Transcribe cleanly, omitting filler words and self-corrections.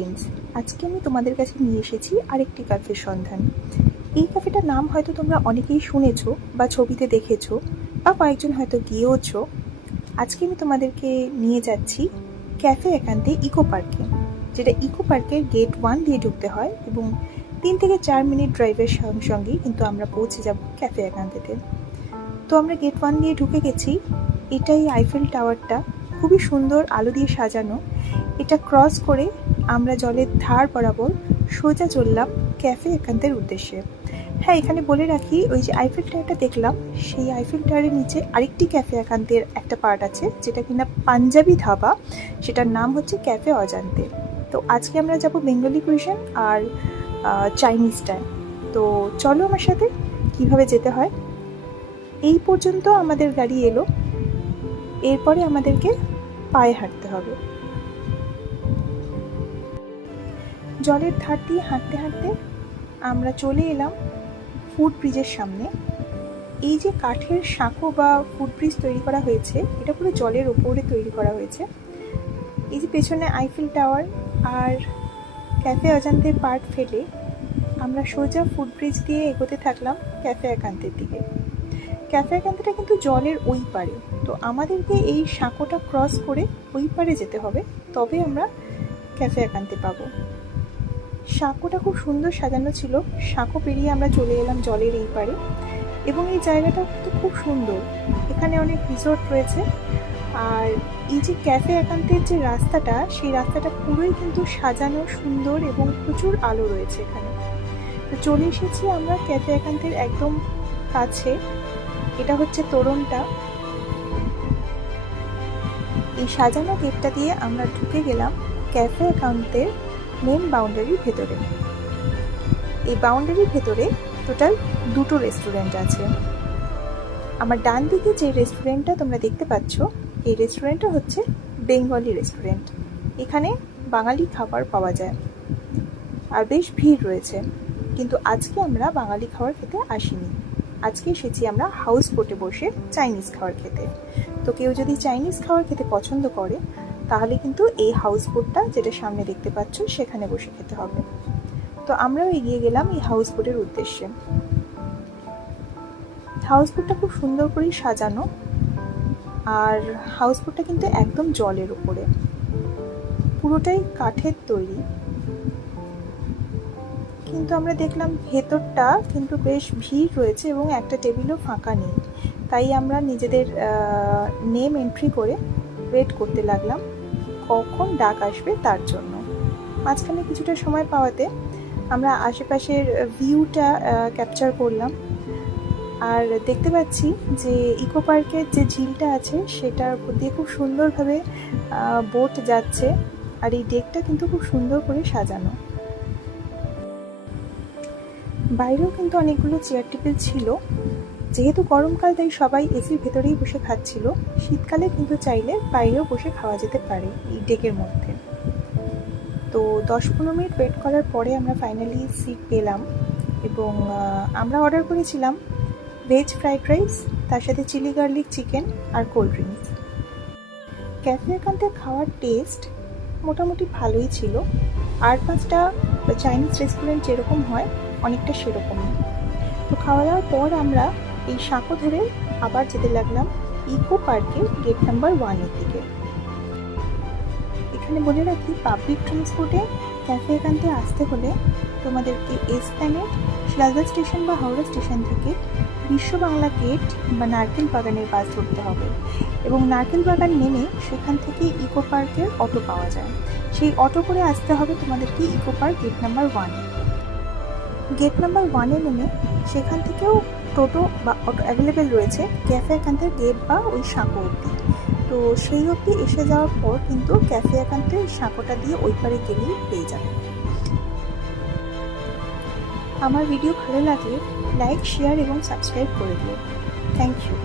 Friends, আজকে আমি তোমাদের কাছে নিয়ে এসেছি আরেকটি ক্যাফের সন্ধান। এই ক্যাফেটার নাম হয়তো তোমরা অনেকেই শুনেছো বা ছবিতে দেখেছো বা কয়েকজন হয়তো গিয়েওছো। আজকে আমি তোমাদেরকে নিয়ে যাচ্ছি ক্যাফে একান্তে ইকো পার্কে, যেটা ইকো পার্কের গেট 1 দিয়ে ঢুকতে হয় এবং 3 থেকে 4 মিনিট ড্রাইভের সঙ্গে সঙ্গেই কিন্তু আমরা পৌঁছে যাব ক্যাফে একান্তেতে। তো আমরা গেট 1 দিয়ে ঢুকে গেছি। এটাই আইফেল টাওয়ারটা, খুবই সুন্দর আলো দিয়ে সাজানো। এটা ক্রস করে আমরা জলের ধার বরাবর সোজা চললাম ক্যাফে একান্তের উদ্দেশ্যে। হ্যাঁ, এখানে বলে রাখি, ওই যে আইফেল টাওয়ারটা দেখলাম, সেই আইফেল টাওয়ারের নিচে আরেকটি ক্যাফে একান্তের একটা পার্ট আছে, যেটা কিনা পাঞ্জাবি ধাবা, সেটার নাম হচ্ছে ক্যাফে অজান্তে। তো আজকে আমরা যাব বেঙ্গলি কুইশন আর চাইনিজ টাইম। তো চলো আমার সাথে কিভাবে যেতে হয়। এই পর্যন্ত আমাদের গাড়ি এলো, এরপরে আমাদেরকে পায়ে হাঁটতে হবে। জলের ধার দিয়ে হাঁটতে হাঁটতে আমরা চলে এলাম ফুট ব্রিজের সামনে। এই যে কাঠের সাঁকো বা ফুট ব্রিজ তৈরি করা হয়েছে, এটা পুরো জলের ওপরে তৈরি করা হয়েছে। এই যে পেছনে আইফেল টাওয়ার আর ক্যাফে অজান্তের পার্ট ফেলে আমরা সোজা ফুট ব্রিজ দিয়ে এগোতে থাকলাম ক্যাফে একান্তের দিকে। ক্যাফে একান্তেটা কিন্তু জলের ওই পারে, তো আমাদেরকে এই সাঁকোটা ক্রস করে ওই পারে যেতে হবে, তবে আমরা ক্যাফে একান্তে পাবো। সাঁকোটা খুব সুন্দর সাজানো ছিল। সাঁকো পেরিয়ে আমরা চলে এলাম জলের এই পারে এবং এই জায়গাটা কিন্তু খুব সুন্দর। এখানে অনেক রিসোর্ট রয়েছে আর এই যে ক্যাফে একান্তের যে রাস্তাটা, সেই রাস্তাটা পুরোই কিন্তু সাজানো সুন্দর এবং প্রচুর আলো রয়েছে এখানে। তো চলে এসেছি আমরা ক্যাফে একান্তের একদম কাছে। এটা হচ্ছে তোরণটা। এই সাজানো গেটটা দিয়ে আমরা ঢুকে গেলাম ক্যাফে একান্তের মেন বাউন্ডারির ভেতরে। এই বাউন্ডারির ভেতরে টোটাল 2টো রেস্টুরেন্ট আছে। আমার ডান দিকে যে রেস্টুরেন্টটা তোমরা দেখতে পাচ্ছ, এই রেস্টুরেন্টটা হচ্ছে বেঙ্গলি রেস্টুরেন্ট। এখানে বাঙালি খাবার পাওয়া যায় আর বেশ ভিড় রয়েছে, কিন্তু আজকে আমরা বাঙালি খাবার খেতে আসিনি। আজকে এসেছি আমরা হাউস বোটে বসে চাইনিজ খাবার খেতে। তো কেউ যদি চাইনিজ খাবার খেতে পছন্দ করে, তাহলে কিন্তু এই হাউস বোটটা যেটা সামনে দেখতে পাচ্ছ, সেখানে বসে খেতে হবে। তো আমরাও এগিয়ে গেলাম এই হাউস বোটের উদ্দেশ্যে। হাউস বোটটা খুব সুন্দর করেই সাজানো আর হাউস বোটটা কিন্তু একদম জলের উপরে, পুরোটাই কাঠের তৈরি। কিন্তু আমরা দেখলাম ভেতরটা কিন্তু বেশ ভিড় রয়েছে এবং একটা টেবিলও ফাঁকা নেই। তাই আমরা নিজেদের নেম এন্ট্রি করে ওয়েট করতে লাগলাম কখন ডাক আসবে তার জন্য। মাঝখানে কিছুটা সময় পাওয়াতে আমরা আশেপাশের ভিউটা ক্যাপচার করলাম আর দেখতে পাচ্ছি যে ইকো পার্কের যে ঝিলটা আছে, সেটার উপর দিয়ে খুব সুন্দরভাবে বোট যাচ্ছে আর এই ডেকটা কিন্তু খুব সুন্দর করে সাজানো। বাইরেও কিন্তু অনেকগুলো চেয়ার টেবিল ছিল। যেহেতু গরমকাল, তাই সবাই এসির ভেতরেই বসে খাচ্ছিল। শীতকালে কিন্তু চাইলে বাইরেও বসে খাওয়া যেতে পারে এই ডেকের মধ্যে। তো 10-15 মিনিট ওয়েট করার পরে আমরা ফাইনালি সিট পেলাম এবং আমরা অর্ডার করেছিলাম ভেজ ফ্রাইড রাইস, তার সাথে চিলি গার্লিক চিকেন আর কোল্ড ড্রিঙ্কস। ক্যাফে একান্তের খাওয়ার টেস্ট মোটামুটি ভালোই ছিল। আর 5টা চাইনিজ রেস্টুরেন্ট যেরকম হয়, অনেকটা সেরকমই। তো খাওয়া দাওয়ার পর আমরা এই সাঁকো ধরে আবার যেতে লাগলাম ইকো পার্কের গেট নাম্বার 1-এর দিকে। এখানে বলে রাখি, পাবলিক ট্রান্সপোর্টে ক্যাফে একান্তে আসতে হলে তোমাদেরকে এসপ্ল্যানেড, শিয়ালদা স্টেশন বা হাওড়া স্টেশন থেকে বিশ্ব বাংলা গেট বা নারকেল বাগানের বাস ধরতে হবে এবং নারকেল বাগান নেমে সেখান থেকে ইকো পার্কের অটো পাওয়া যায়। সেই অটো করে আসতে হবে তোমাদেরকে ইকো পার্ক গেট নাম্বার 1-এ। গেট নাম্বার 1-এ নেমে সেখান থেকেও টোটো বা অটো অ্যাভেলেবেল রয়েছে ক্যাফে একান্তের গেট বা ওই সাঁকো অবধি। তো সেই অবধি এসে যাওয়ার পর কিন্তু ক্যাফে একান্তের সাঁকোটা দিয়ে ওই পারে গেলেই পেয়ে যাবে। আমার ভিডিও ভালো লাগলে লাইক, শেয়ার এবং সাবস্ক্রাইব করে দিও। Thank you.